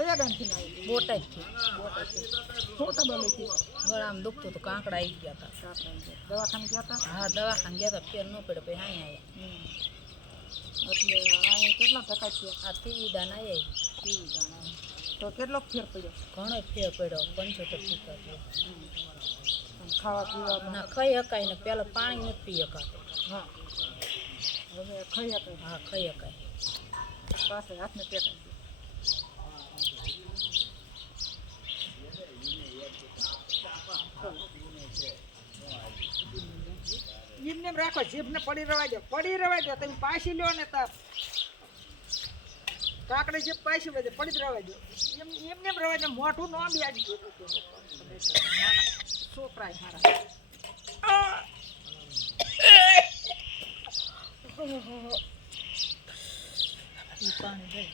કયા ગામથી આવી બોટાદથી. શું ખબર હતી ગળામાં દુખતું તો કાંકડા આવી ગયા હતા. દવાખાને ગયા હતા હા દવાખાને ગયા હતા ફેર ન પડે પછી અહીંયા એટલે અહીંયા કેટલા ટકા થયા આવ્યા. આ તીવી દાન આવ્યા તો કેટલો ફેર પડ્યો ઘણો ફેર પડ્યો 75 થયો. ખાવા પીવા ના ખાઈ હકાય ને પેલા પાણી નથી પી હકાતું. હા હવે ખાઈ આપણે હા ખાઈ હકાય. પાસે હાથને ટેકાઈ એમને એમ રાખો જીભને પડી રવા દો તમે પાછી લો ને તાપ કાકડી જીભ પાછી વધે પડી જ રવા દો એમને એમ રવા દો મોઢું ન બી આવી ગયું છોકરા મારા પાણી